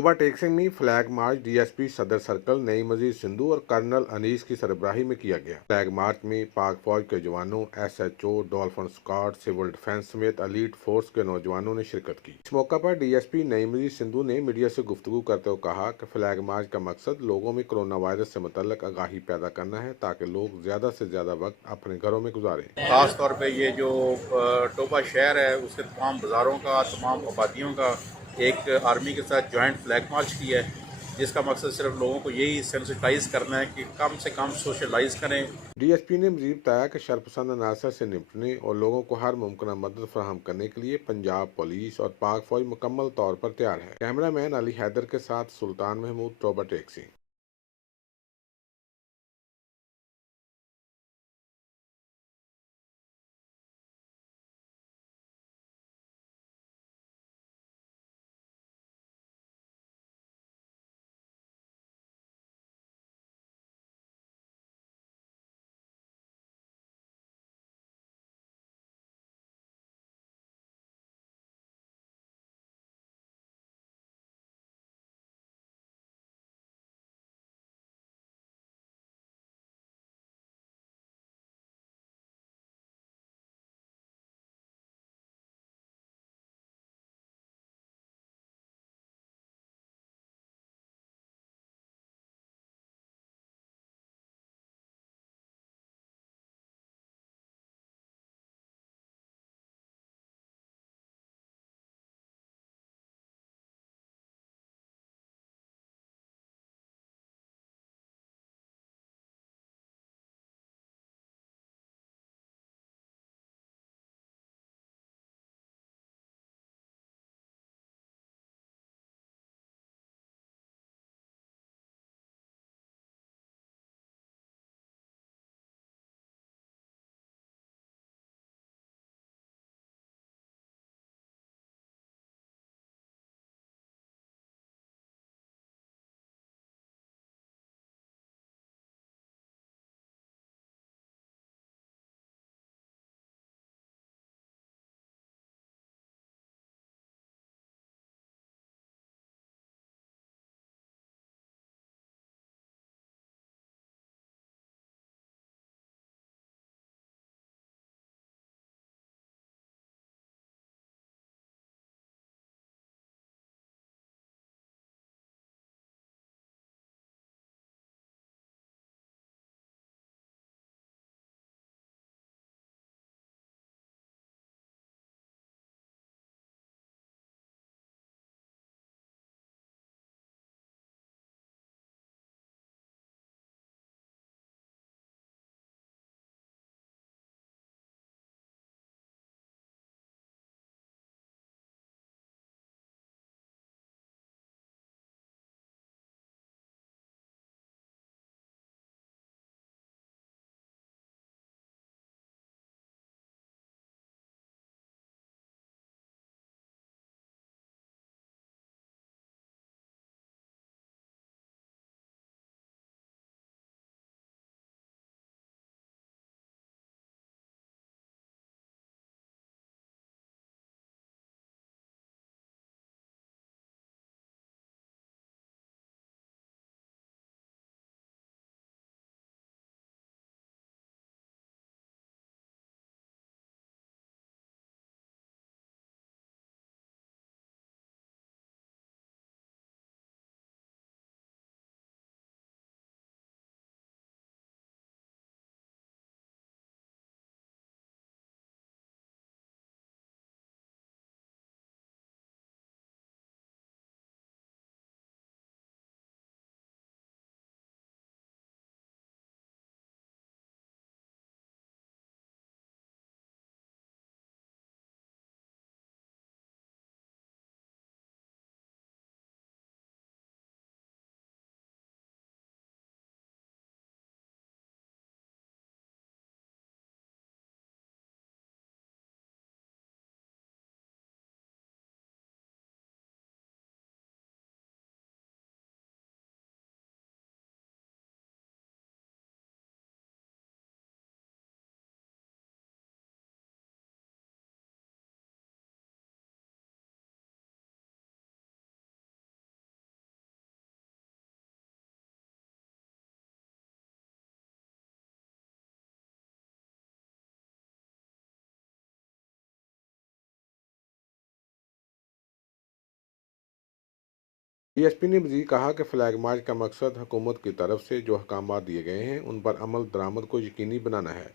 टोबा टेकसिंग में flag march DSP सदर सर्कल नई मस्जिद सिंधु और कर्नल अनीस की सरबराही में किया गया। फ्लैग मार्च में पाक फौज के जवानों, SHO, dolphin squad, civil defence समेत एलीट फोर्स के नौजवानों ने शिरकत की। इस मौका पर डीएसपी नई मस्जिद सिंधु ने मीडिया से गुफ्तगू करते हुए कहा कि फ्लैग मार्च का मकसद लोगों में कोरोना वायरस से मुतल्लिक आगाही पैदा करना है ताकि लोग ज्यादा से ज्यादा वक्त अपने घरों में गुजारें। खास तौर पे ये जो टोबा शहर है उसके तमाम बाज़ारों का, तमाम आबादियों का एक आर्मी के साथ जॉइंट फ्लैग मार्च किया है, जिसका मकसद सिर्फ लोगों को यही सेंसिटाइज करना है कि कम से कम सोशलाइज करें। डीएसपी ने मजीद बताया कि शरपसंद अनासर से निपटने और लोगों को हर मुमकिन मदद फराहम करने के लिए पंजाब पुलिस और पाक फौज मुकम्मल तौर पर तैयार है। कैमरामैन अली हैदर के साथ सुल्तान महमूद, टोबा टेक्सी। डीएसपी ने मजीद कहा कि फ्लैग मार्च का मकसद हुकूमत की तरफ से जो अहकाम दिए गए हैं उन पर अमल दरामद को यकीनी बनाना है।